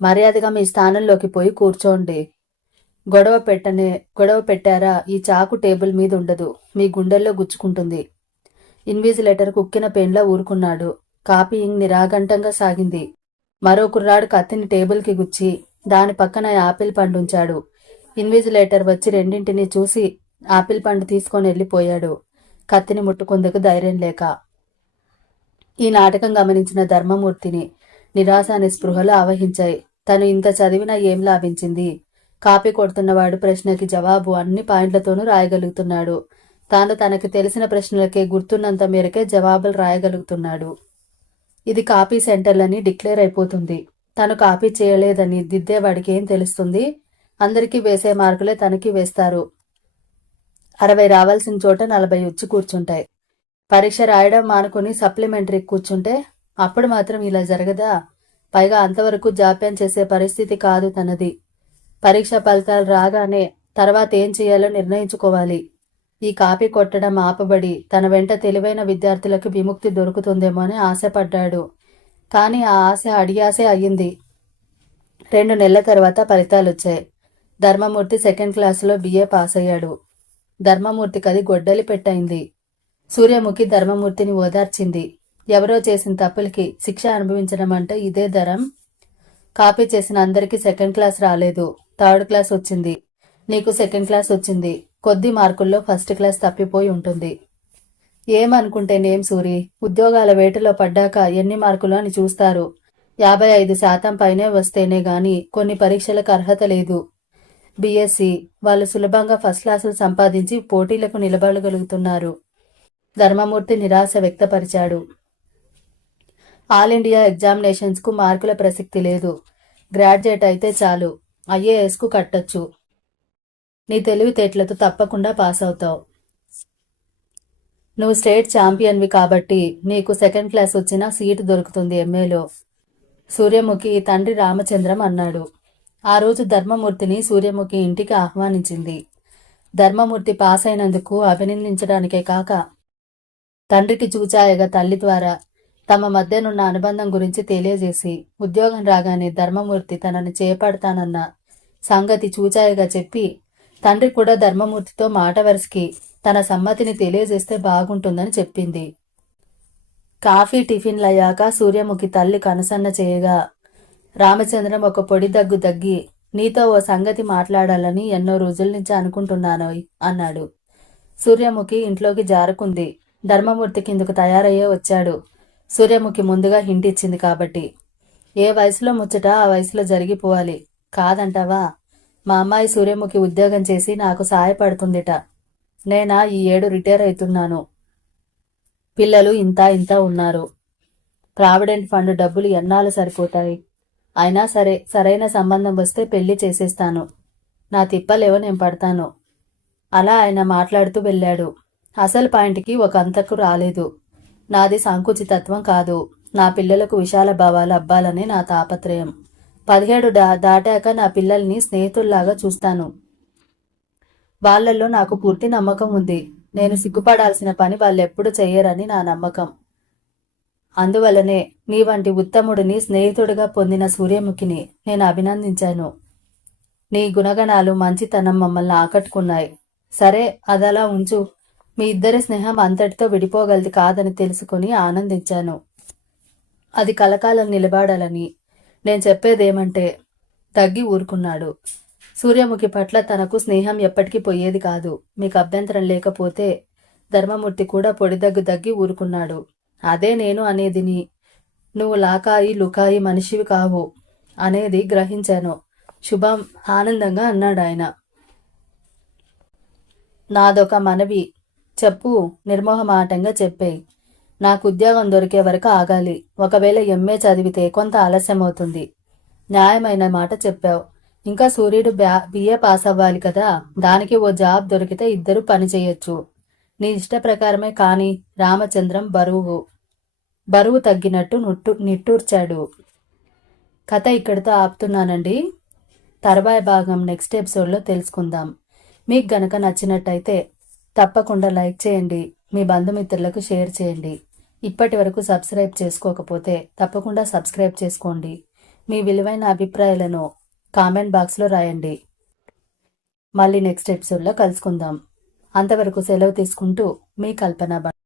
మర్యాదగా మీ స్థానంలోకి పోయి కూర్చోండి. గొడవ పెట్టారా ఈ చాకు టేబుల్ మీద ఉండదు, మీ గుండెల్లో గుచ్చుకుంటుంది. ఇన్విజిలేటర్ కుక్కిన పెన్లా ఊరుకున్నాడు. కాపీయింగ్ నిరాఘంటంగా సాగింది. మరో కుర్రాడు కత్తిని టేబుల్కి గుచ్చి దాని పక్కన యాపిల్ పండు ఉంచాడు. ఇన్విజిలేటర్ వచ్చి రెండింటినీ చూసి ఆపిల్ పండు తీసుకొని వెళ్ళిపోయాడు, కత్తిని ముట్టుకుందుకు ధైర్యం లేక. ఈ నాటకం గమనించిన ధర్మమూర్తిని నిరాశ నిస్పృహలు ఆవహించాయి. తను ఇంత చదివినా ఏం లాభించింది? కాపీ కొడుతున్నవాడు ప్రశ్నకి జవాబు అన్ని పాయింట్లతోనూ రాయగలుగుతున్నాడు. తనకి తెలిసిన ప్రశ్నలకే గుర్తున్నంత మేరకే జవాబులు రాయగలుగుతున్నాడు. ఇది కాపీ సెంటర్లని డిక్లేర్ అయిపోతుంది. తను కాపీ చేయలేదని దిద్దేవాడికి ఏం తెలుస్తుంది? అందరికీ వేసే మార్కులే తనకి వేస్తారు. 60 రావాల్సిన చోట 40 వచ్చి కూర్చుంటాయి. పరీక్ష రాయడం మానుకుని సప్లిమెంటరీ కూర్చుంటే అప్పుడు మాత్రం ఇలా జరగదా? పైగా అంతవరకు జాప్యం చేసే పరిస్థితి కాదు తనది. పరీక్ష ఫలితాలు రాగానే తర్వాత ఏం చేయాలో నిర్ణయించుకోవాలి. ఈ కాపీ కొట్టడం ఆపబడి తన వెంట తెలివైన విద్యార్థులకు విముక్తి దొరుకుతుందేమో అని ఆశపడ్డాడు. కానీ ఆ ఆశ అడియాసే అయ్యింది. 2 నెలల తర్వాత ఫలితాలు వచ్చాయి. ధర్మమూర్తి 2nd క్లాసులో BA పాస్ అయ్యాడు. ధర్మమూర్తికి అది గొడ్డలి పెట్టయింది. సూర్యముఖి ధర్మమూర్తిని ఓదార్చింది. ఎవరో చేసిన తప్పులకి శిక్ష అనుభవించడం అంటే ఇదే ధరం. కాపీ చేసిన అందరికీ 2nd క్లాస్ రాలేదు, 3rd క్లాస్ వచ్చింది. నీకు 2nd క్లాస్ వచ్చింది. కొద్ది మార్కుల్లో 1st క్లాస్ తప్పిపోయి ఉంటుంది. ఏమనుకుంటేనేం సూరి, ఉద్యోగాల వేటలో పడ్డాక ఎన్ని మార్కులు అని చూస్తారు. 55% పైనే వస్తేనే గాని కొన్ని పరీక్షలకు అర్హత లేదు. BSc వాళ్ళు సులభంగా ఫస్ట్ క్లాసులు సంపాదించి పోటీలకు నిలబడగలుగుతున్నారు. ధర్మమూర్తి నిరాశ వ్యక్తపరిచాడు. ఆల్ ఇండియా ఎగ్జామినేషన్స్కు మార్కుల ప్రసక్తి లేదు. గ్రాడ్యుయేట్ అయితే చాలు, ఐఏఎస్కు కట్టొచ్చు. నీ తెలివితేటలతో తప్పకుండా పాస్ అవుతావు. నువ్వు స్టేట్ ఛాంపియన్వి కాబట్టి నీకు సెకండ్ క్లాస్ వచ్చినా సీటు దొరుకుతుంది ఎంఏలో. సూర్యముఖి తండ్రి రామచంద్రం అన్నాడు. ఆ రోజు ధర్మమూర్తిని సూర్యముఖి ఇంటికి ఆహ్వానించింది. ధర్మమూర్తి పాస్ అయినందుకు అభినందించడానికే కాక తండ్రికి చూచాయగా తల్లి ద్వారా తమ మధ్యనున్న అనుబంధం గురించి తెలియజేసి ఉద్యోగం రాగానే ధర్మమూర్తి తనని చేపడతానన్న సంగతి చూచాయగా చెప్పి తండ్రి కూడా ధర్మమూర్తితో మాట వరుసకి తన సమ్మతిని తెలియజేస్తే బాగుంటుందని చెప్పింది. కాఫీ టిఫిన్లయ్యాక సూర్యముఖి తల్లి కనుసన్న చేయగా రామచంద్రం ఒక పొడి దగ్గు దగ్గి నీతో ఓ సంగతి మాట్లాడాలని ఎన్నో రోజుల నుంచి అనుకుంటున్నాను అన్నాడు. సూర్యముఖి ఇంట్లోకి జారుకుంది. ధర్మమూర్తి కిందకు తయారయ్యే వచ్చాడు. సూర్యముఖి ముందుగా హింట్ ఇచ్చింది కాబట్టి ఏ వయసులో ముచ్చట ఆ వయసులో జరిగిపోవాలి. కాదంటావా? మా అమ్మాయి సూర్యముఖి ఉద్యోగం చేసి నాకు సాయపడుతుందిట. నేనా ఈ ఏడు రిటైర్ అవుతున్నాను. పిల్లలు ఇంత ఇంత ఉన్నారు. ప్రావిడెంట్ ఫండ్ డబ్బులు ఎన్నాళ్ళు సరిపోతాయి? అయినా సరే సరైన సంబంధం వస్తే పెళ్లి చేసేస్తాను. నా తిప్పలేవో నేను పడతాను. అలా ఆయన మాట్లాడుతూ వెళ్ళాడు. అసలు పాయింట్కి ఒక అంతకు రాలేదు. నాది సంకుచితత్వం కాదు. నా పిల్లలకు విశాల భావాలు అబ్బాలనే నా తాపత్రయం. 17 దాటాక నా పిల్లల్ని స్నేహితుల్లాగా చూస్తాను. వాళ్లలో నాకు పూర్తి నమ్మకం ఉంది. నేను సిగ్గుపడాల్సిన పని వాళ్ళెప్పుడు చెయ్యరని నా నమ్మకం. అందువల్లనే నీ వంటి ఉత్తముడిని స్నేహితుడిగా పొందిన సూర్యముఖిని నేను అభినందించాను. నీ గుణగణాలు మంచితనం మమ్మల్ని ఆకట్టుకున్నాయి. సరే, అదలా ఉంచు. మీ ఇద్దరి స్నేహం అంతటితో విడిపోగలది కాదని తెలుసుకుని ఆనందించాను. అది కలకాలం నిలబడాలని. నేను చెప్పేదేమంటే తగ్గి ఊరుకున్నాడు. సూర్యముఖి పట్ల తనకు స్నేహం ఎప్పటికీ పోయేది కాదు. మీకు అభ్యంతరం లేకపోతే. ధర్మమూర్తి కూడా పొడిదగ్గు దగ్గి ఊరుకున్నాడు. అదే నేను అనేదిని. నువ్వు లాకాయి లుకాయి మనిషివి కావు అనేది గ్రహించాను. శుభం ఆనందంగా అన్నాడు ఆయన. నాదొక మనవి. చెప్పు, నిర్మోహమాటంగా చెప్పేయి. నాకు ఉద్యోగం దొరికే వరకు ఆగాలి. ఒకవేళ ఎంఏ చదివితే కొంత ఆలస్యమవుతుంది. న్యాయమైన మాట చెప్పావు. ఇంకా సూర్యుడు బిఏ పాస్ అవ్వాలి కదా. దానికి ఓ జాబ్ దొరికితే ఇద్దరు పని చేయొచ్చు. నీ ఇష్ట ప్రకారమే కాని. రామచంద్రం బరువు తగ్గినట్టు నిట్టూర్చాడు. కథ ఇక్కడితో ఆపుతున్నానండి. తర్వాయి భాగం నెక్స్ట్ ఎపిసోడ్లో తెలుసుకుందాం. మీకు గనక నచ్చినట్టయితే తప్పకుండా లైక్ చేయండి. మీ బంధుమిత్రులకు షేర్ చేయండి. ఇప్పటి వరకు సబ్స్క్రైబ్ చేసుకోకపోతే తప్పకుండా సబ్స్క్రైబ్ చేసుకోండి. మీ విలువైన అభిప్రాయాలను కామెంట్ బాక్స్లో రాయండి. మళ్ళీ నెక్స్ట్ ఎపిసోడ్లో కలుసుకుందాం. అంతవరకు సెలవు తీసుకుంటూ మీ కల్పన.